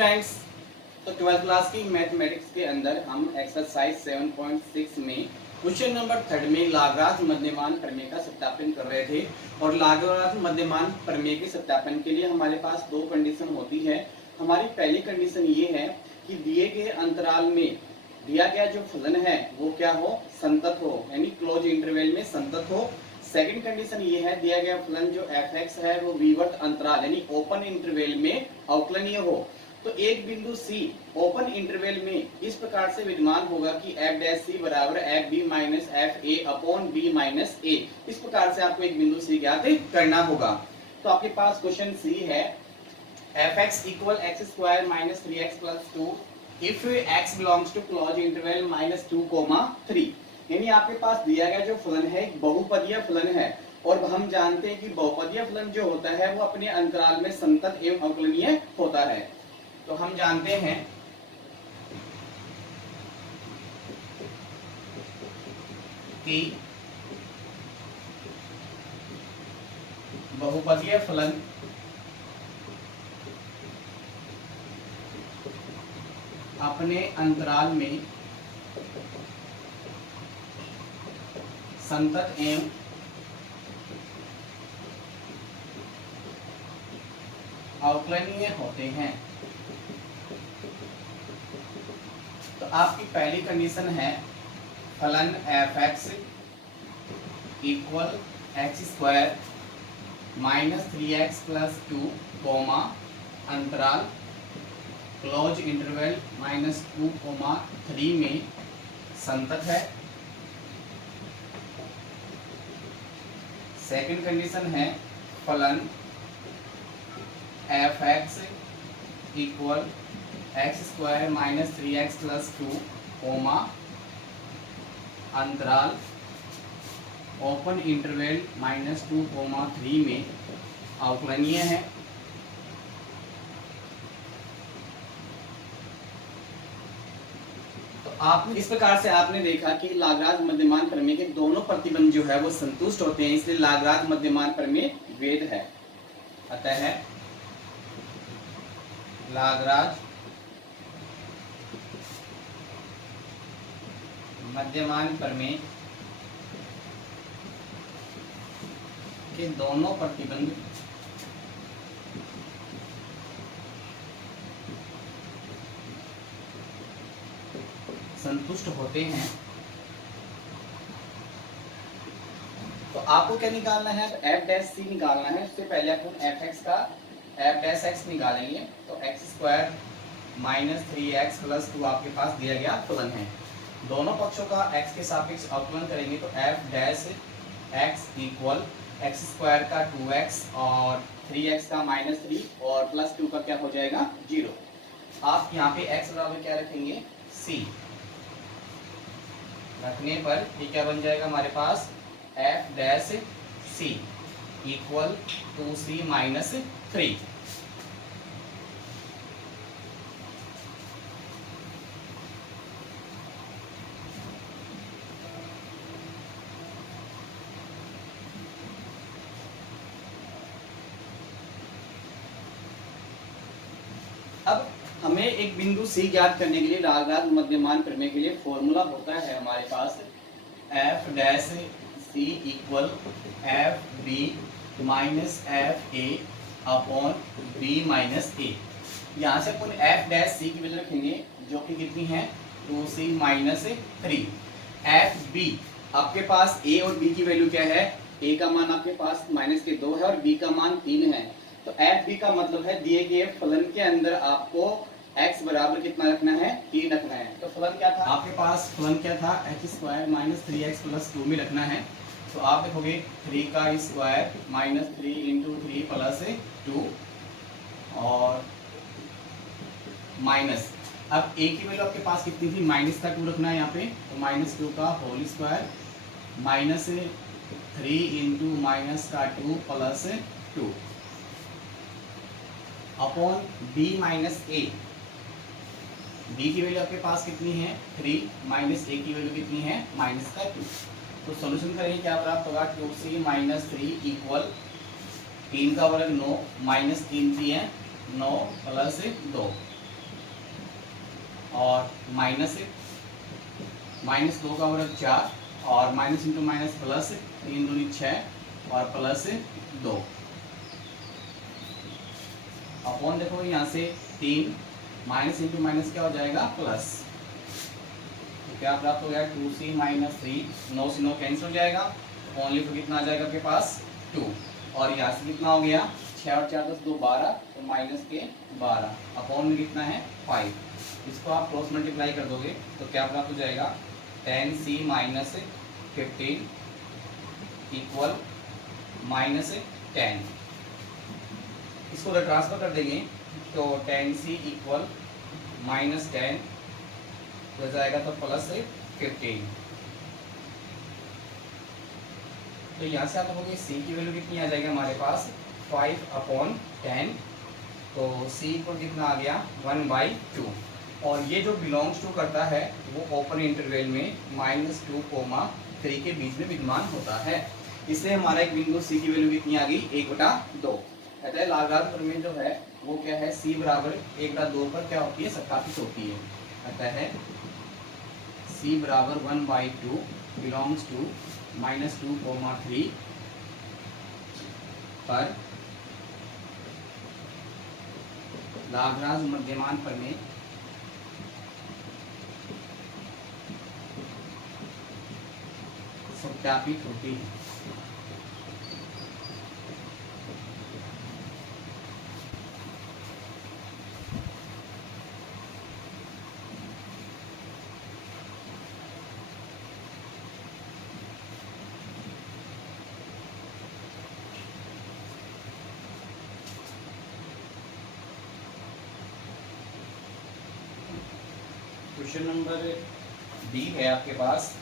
Students, तो 12th class की mathematics के अंदर हम एक्सरसाइज 7.6 में क्वेश्चन नंबर 3 में लाग्रांज मध्यमान प्रमेय का सत्यापन कर रहे थे। और लाग्रांज मध्यमान प्रमेय के सत्यापन के लिए हमारे पास दो कंडीशन होती है। हमारी पहली कंडीशन ये है कि दिए गए अंतराल में दिया गया जो फलन है वो क्या हो, संतत हो, यानी क्लोज इंटरवल में संतत हो। सेकंड कंडीशन ये है दिया गया फलन जो f(x) है वो विवर्त अंतराल यानी ओपन इंटरवल में अवकलनीय हो। तो एक बिंदु C ओपन इंटरवल में इस प्रकार से विद्यमान होगा कि f' c बराबर fb minus fa upon b minus a। इस प्रकार से आपको एक बिंदु C ज्ञात करना होगा। तो आपके पास क्वेश्चन C है f(x) equal x square minus 3x plus 2 if x belongs to close interval minus 2,3। यानी आपके पास दिया गया जो फलन है एक बहुपदीय फलन है और हम जानते हैं कि बहुपदीय फलन जो होता है वो अपने अंतराल में संतत एवं अवकलनीय होता है। तो हम जानते हैं कि बहुपदीय फलन अपने अंतराल में संतत एवं अवकलनीय होते हैं। तो आपकी पहली कंडीशन है फलन f(x) equal x square minus 3x plus 2 अंतराल क्लोज इंटरवल माइनस 2,3 में संतत है। सेकंड कंडीशन है फलन f(x) equal x square minus 3x plus 2 अंतराल ओपन इंटरवल माइनस 2,3 में अवकलनीय है। आप इस प्रकार से आपने देखा कि लाग्रांज मध्यमान प्रमेय के दोनों प्रतिबंध जो है वो संतुष्ट होते हैं, इसलिए लाग्रांज मध्यमान प्रमेय वैध है। अतः लाग्रांज मध्यमान प्रमेय के दोनों प्रतिबंध संतुष्ट होते हैं। तो आपको क्या निकालना है, f' निकालना है। उससे पहले अपन f(x) का f' निकालेंगे। तो x square minus 3x plus 2 आपके पास दिया गया फलन है। दोनों पक्षों का x के सापेक्ष अवकलन करेंगे तो f' इक्वल x स्क्वायर का 2x और 3x का माइनस 3 और प्लस 2 का क्या हो जाएगा 0। आप यहाँ पे x बराबर क्या रखेंगे c रखने पर ये क्या बन जाएगा हमारे पास f' इक्वल 2c माइनस 3। अब हमें एक बिंदु C ज्ञात करने के लिए लाग्रांज मध्यमान प्रमेय के लिए फॉर्मूला होता है हमारे पास f' c equal fb minus fa upon b minus a। यहाँ से अपन f' c की वैल्यू रखेंगे जो कि कितनी है 2c माइनस 3। fb आपके पास a और b की वैल्यू क्या है, a का मान आपके पास माइनस के 2 है और b का मान 3 है। तो fb का मतलब है दिए गए फलन के अंदर आपको x बराबर कितना रखना है 3 रखना है। तो फलन क्या था आपके पास, फलन क्या था x square minus 3x plus 2 में रखना है। तो आप देखोगे 3 का स्क्वायर माइनस 3 इंटू 3 प्लस 2 और माइनस, अब a की वैल्यू आपके पास कितनी थी माइनस का 2 रखना है यहाँ पे। तो माइनस 2 का whole square minus 3 into minus का 2 plus 2 upon b minus a। b की वैल्यू आपके पास कितनी है 3 माइनस a की वैल्यू कितनी है माइनस का 2। तो सॉल्यूशन करेंगे क्या प्राप्त होगा 2c माइनस 3 इक्वल 3 का वर्ग 9 माइनस 3 है 9 प्लस 2। और माइनस 2 का वर्ग 4 और माइनस इंटू माइनस प्लस 3 दूनी 6 और प्लस 2 अपॉन देखो यहाँ से 3 माइनस इंटू माइनस क्या हो जाएगा प्लस, तो क्या प्राप्त हो गया 2c माइनस 3, 9 से 9 कैंसिल हो जाएगा, ओनली तो कितना आ जाएगा आपके पास 2 और यहाँ से कितना हो गया 6 और 4 10 2 12 तो माइनस के 12 अपॉन में कितना है 5, इसको आप क्रॉस मल्टीप्लाई कर दोगे तो क्या प्राप्त हो जाएगा 10c माइनस 15 इक्वल माइनस 10, इसको अगर ट्रांसफर कर देंगे तो 10c इक्वल माइनस 10 हो जाएगा तो प्लस 15, तो यहाँ से आप देखोगे c की वैल्यू कितनी आ जाएगी हमारे पास 5/10, तो c इक्वल कितना आ गया 1/2 और ये जो बिलोंग्स टू करता है वो ओपन इंटरवल में -2, 3 के बीच में विद्यमान होता है, इसलिए हमारा एक बिंदु c की वैल्यू कितनी आ गई 1/2। कहते हैं लागार्थ प्रमेय जो है वो क्या है c बराबर 1/2 पर क्या होती है स्थापित होती है, कहता है c बराबर 1/2 बिलोंग्स टू -2, 3 पर लाग्रांज मध्यमान प्रमेय सत्यापित होती है। क्वेश्चन नंबर डी है आपके पास,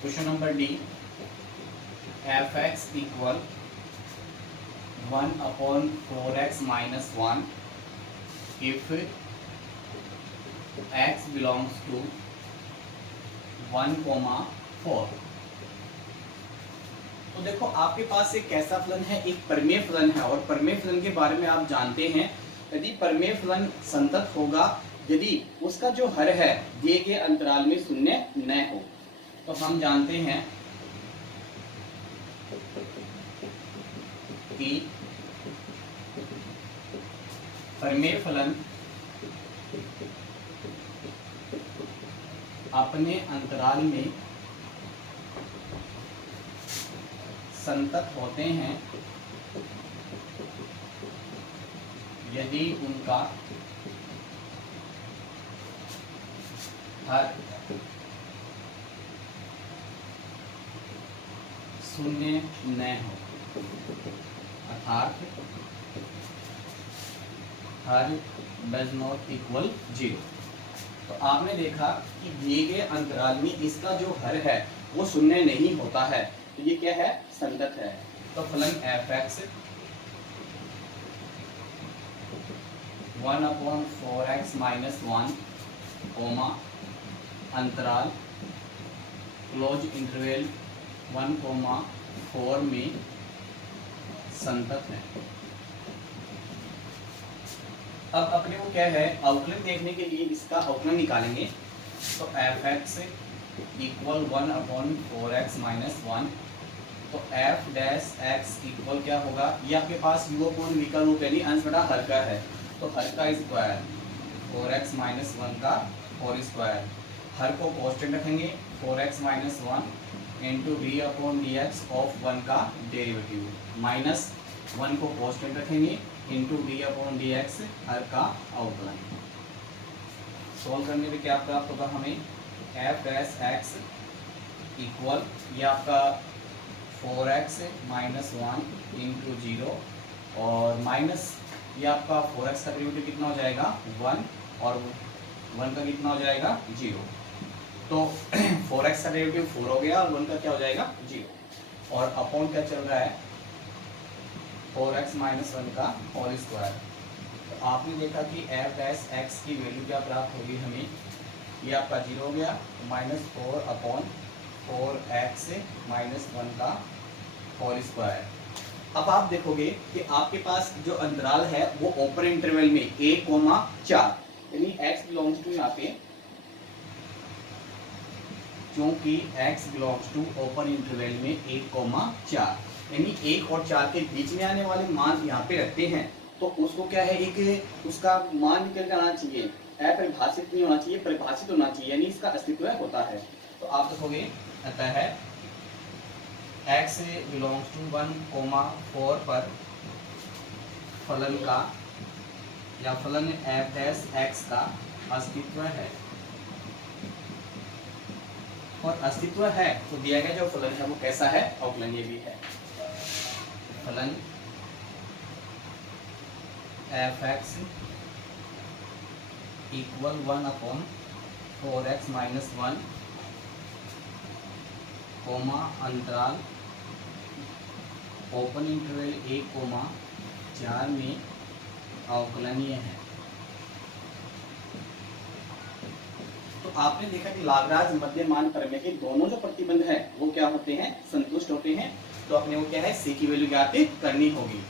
question number D f(x) equal 1/4x minus 1 if x belongs to 1,4। तो देखो आपके पास एक कैसा फलन है, एक प्रमेय फलन है और प्रमेय फलन के बारे में आप जानते हैं यदि प्रमेय फलन संतत होगा यदि उसका जो हर है दिए गए अंतराल में शून्य न हो, तो हम जानते हैं कि प्रमेय फलन अपने अंतराल में संतत होते हैं यदि उनका हर शून्य न हो, अर्थात हर डज नॉट इक्वल 0। तो आपने देखा कि दिए गए अंतराल में इसका जो हर है वो शून्य नहीं होता है, तो ये क्या है संतत है। तो फलन f(x) 1/4x minus 1 कोमा अंतराल क्लोज इंटरवल 1,4 में संतत है। अब अपने को क्या है अवकलन देखने के लिए इसका अवकलन निकालेंगे, तो f(x) इक्वल 1/4x minus 1, तो f'(x) इक्वल क्या होगा, ये आपके पास u/v का रूप यानी अंश बटा हर का है, तो हर का स्क्वायर 4x minus 1 का होल स्क्वायर, हर को कांस्टेंट रखेंगे 4x minus 1 into v/dx of 1 का डेरिवेटिव माइनस 1 को कांस्टेंट रखेंगे इंटू v/dx हर का अवकलन। सोल्व करने पे क्या प्राप्त होगा हमें f'(x) इक्वल ये आपका 4x minus 1 इंटू 0 और माइनस ये आपका 4x का डेरिवेटिव कितना हो जाएगा 1 और 1 का कितना हो जाएगा 0, तो 4x का डेरिवेटिव 4 हो गया और 1 का क्या हो जाएगा 0 और अपॉन क्या चल रहा है 4x minus 1 का होल स्क्वायर। तो आपने देखा कि f'(x) की वैल्यू क्या प्राप्त होगी हमें, ये आपका 0 हो गया -4/4x minus 1 का होल स्क्वायर। अब आप देखोगे कि आपके पास जो अंतराल है वो ओपन इंटरवल में 1,4, यानी x बिलोंग्स टू यहाँ पे, क्योंकि x belongs to open interval में 1,4, यानी 1 और 4 के बीच में आने वाले मान यहाँ पे रखते हैं, तो उसको क्या है, एक उसका मान निकल कर आना चाहिए, अपरिभाषित नहीं होना चाहिए, परिभाषित होना चाहिए, यानी इसका अस्तित्व होता है। तो आप देखोगे अतः है x बिलोंग्स टू 1,4 पर फलन का या फलन f डैश x का अस्तित्व है, और अस्तित्व है तो दिया गया जो फलन है वो कैसा है, अवकलनीय भी है। फलन f(x) equal 1/4x minus 1 comma अंतराल ओपन इंटरवल 1,4 में अवकलनीय है। तो आपने देखा कि लाग्रांज मध्यमान प्रमेय के दोनों जो प्रतिबंध है वो क्या होते हैं, संतुष्ट होते हैं। तो अपने वो क्या है, c की वैल्यू ज्ञात करनी होगी।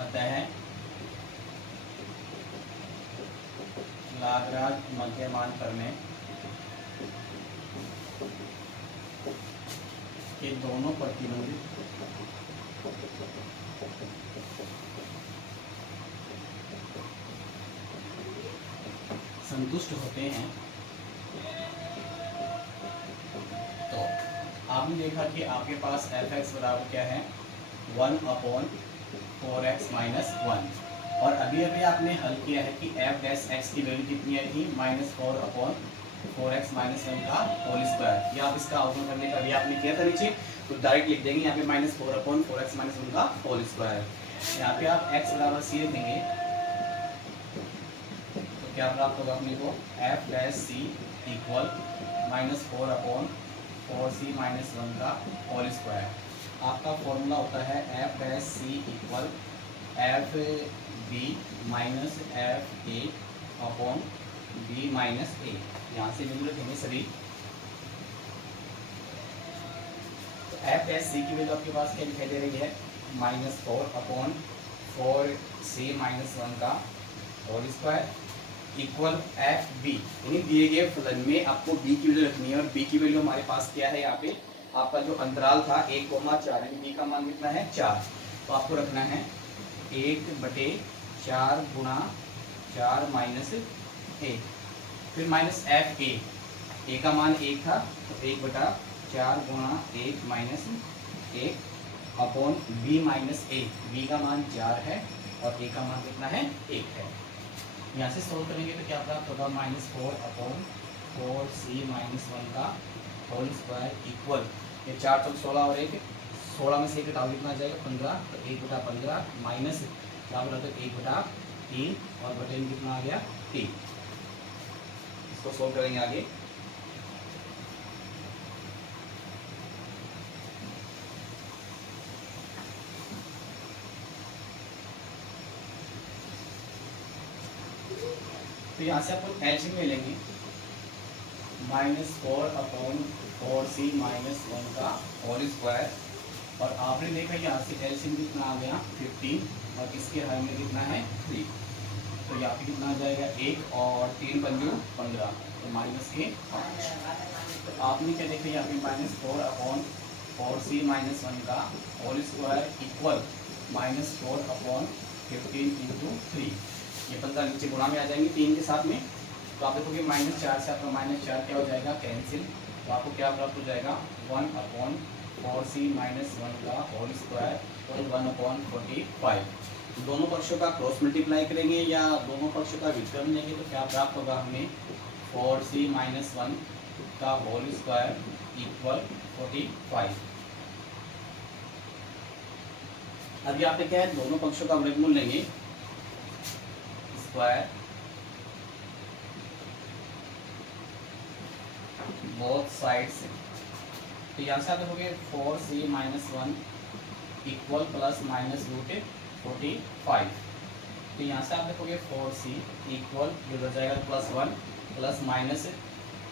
अतः लाग्रांज मध्यमान प्रमेय के दोनों प्रतिबंध संतुष्ट होते हैं। तो आपने देखा कि आपके पास f(x) बराबर क्या है, 1/4x माइनस 1, और अभी अभी आपने हल किया है कि f डैश x की वैल्यू कितनी आई थी, -4/4x माइनस 1 का होल स्क्वायर। या आप इसका अवकलन करने का भी आपने किया था नीचे, तो डायरेक्ट लिख देंगे यहाँ पे -4/4x माइनस 1 का होल स्क्वायर। यहाँ पे आप x बराबर c देंगे तो क्या प्राप्त होगा अपने को, f dash c equal -4/4c minus 1 का होल स्क्वायर। आपका फॉर्मूला होता है f dash c equal F B minus F A upon B minus A. यहाँ से वैल्यू रखेंगे सभी। तो एफ डैश सी की वैल्यू आपके पास क्या दिखाई दे रही है, -4/4c माइनस 1 का whole square equal F b, यानी दिए गए फलन में आपको बी की वैल्यू रखनी है, और बी की वैल्यू हमारे पास क्या है, यहाँ पे आपका जो अंतराल था 1,4, यानी बी का मान कितना है 4, तो आपको रखना है 1/4 गुणा 4 माइनस 1, फिर माइनस एफ ए का मान 1 था तो 1/4 गुणा 1 माइनस 1 अपॉन बी माइनस ए, बी का मान 4 है और ए का मान कितना है 1 है। यहाँ से सोल्व करेंगे तो क्या प्राप्त होगा, -4/4c माइनस 1 का होल स्क्वायर इक्वल, ये 4 चौक 16 और 1, 16 में से 1 घटाओ कितना जाएगा 15, तो 1/15 माइनस क्या बोला तो 1/3, और बटे में कितना आ गया 3। इसको सोल्व करेंगे आगे। तो यहाँ से अपन एलसीएम ले लेंगे, -4/4c माइनस 1 का होल स्क्वायर, और आपने देखा यहाँ से एलसीएम कितना आ गया 15, और इसके हर में कितना है 3, तो यहाँ पे कितना आ जाएगा 1 और 3 पंजू 15, तो माइनस के 5। तो आपने क्या देखा यहाँ पे -4/4c माइनस 1 का होल स्क्वायर इक्वल -4/15 इंटू 3, ये 15 नीचे गुणा में आ जाएंगे 3 के साथ में, तो आप देखोगे -4 से आपका -4 क्या हो जाएगा कैंसिल, तो आपको क्या प्राप्त हो जाएगा 1/4c माइनस 1 का होल स्क्वायर और 1/45। दोनों पक्षों का क्रॉस मल्टीप्लाई करेंगे या दोनों पक्षों का व्युत्क्रम लेंगे तो क्या प्राप्त होगा हमें 4c माइनस 1 का होल स्क्वायर इक्वल 45। अभी आपने क्या है, दोनों पक्षों का वर्गमूल लेंगे, स्क्वायर बोथ साइड्स, तो यहाँ से आप देखोगे 4c minus 1 equal plus minus root 45। तो यहाँ से आप देखोगे 4c इक्वल ये हो जाएगा +1 प्लस माइनस,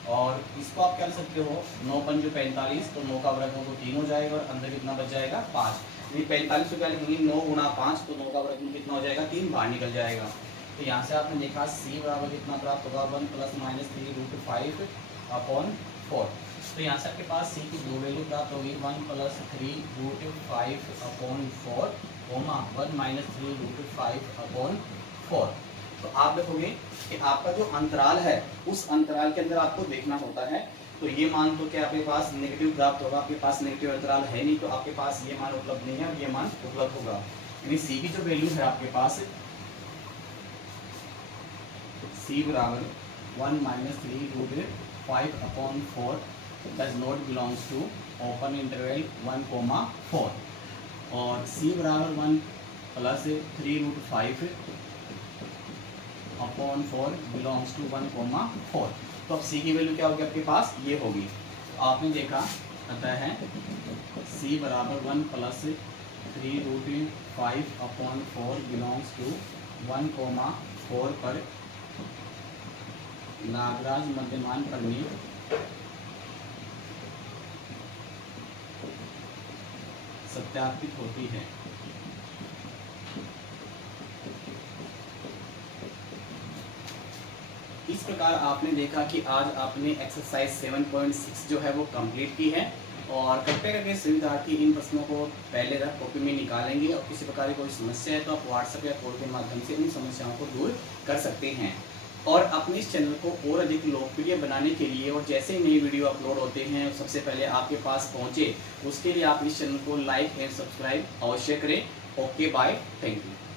और इसको आप क्या कर सकते हो 9 पंजे 45, तो 9 का वर्ग हो तो 3 हो जाएगा और अंदर कितना बच जाएगा 5। ये 45 को क्या लिखेंगे 9 गुणा 5, तो 9 का वर्ग में कितना हो जाएगा 3 बाहर निकल जाएगा। तो यहाँ से आपने देखा c बराबर कितना प्राप्त होगा 1 प्लस माइनस 3√5/4। तो यहाँ से आपके पास c की दो वैल्यू प्राप्त होगी 1 प्लस 3√5/4 1 माइनस 3√5/4। तो आप देखोगे कि आपका जो अंतराल है उस अंतराल के अंदर आपको देखना होता है। तो ये मान तो क्या आपके पास नेगेटिव प्राप्त होगा, आपके पास नेगेटिव अंतराल है नहीं, तो आपके पास ये मान उपलब्ध नहीं है और ये मान उपलब्ध होगा। यानी सी की जो वैल्यू है आपके पास सी बराबर 1 minus 3√5/4 does not belongs to open interval 1,4 और सी बराबर 1 प्लस 3√5/4 बिलोंग्स टू 1,4। तो अब c की वैल्यू क्या होगी आपके पास ये होगी। आपने देखा अतः है c बराबर 1 प्लस 3√5/4 बिलोंग्स टू 1,4 पर लाग्रांज मध्यमान प्रमेय सत्यापित होती है। इस प्रकार आपने देखा कि आज आपने एक्सरसाइज 7.6 जो है वो कंप्लीट की है, और कृपया करके सभी विद्यार्थी इन प्रश्नों को पहले रफ कॉपी में निकालेंगे और किसी प्रकार की कोई समस्या है तो आप व्हाट्सएप या कॉल के माध्यम से उन समस्याओं को दूर कर सकते हैं। और अपने इस चैनल को और अधिक लोकप्रिय बनाने के लिए और जैसे ही नई वीडियो अपलोड होते हैं सबसे पहले आपके पास पहुँचे उसके लिए आप इस चैनल को लाइक एंड सब्सक्राइब अवश्य करें। Okay bye, thank you.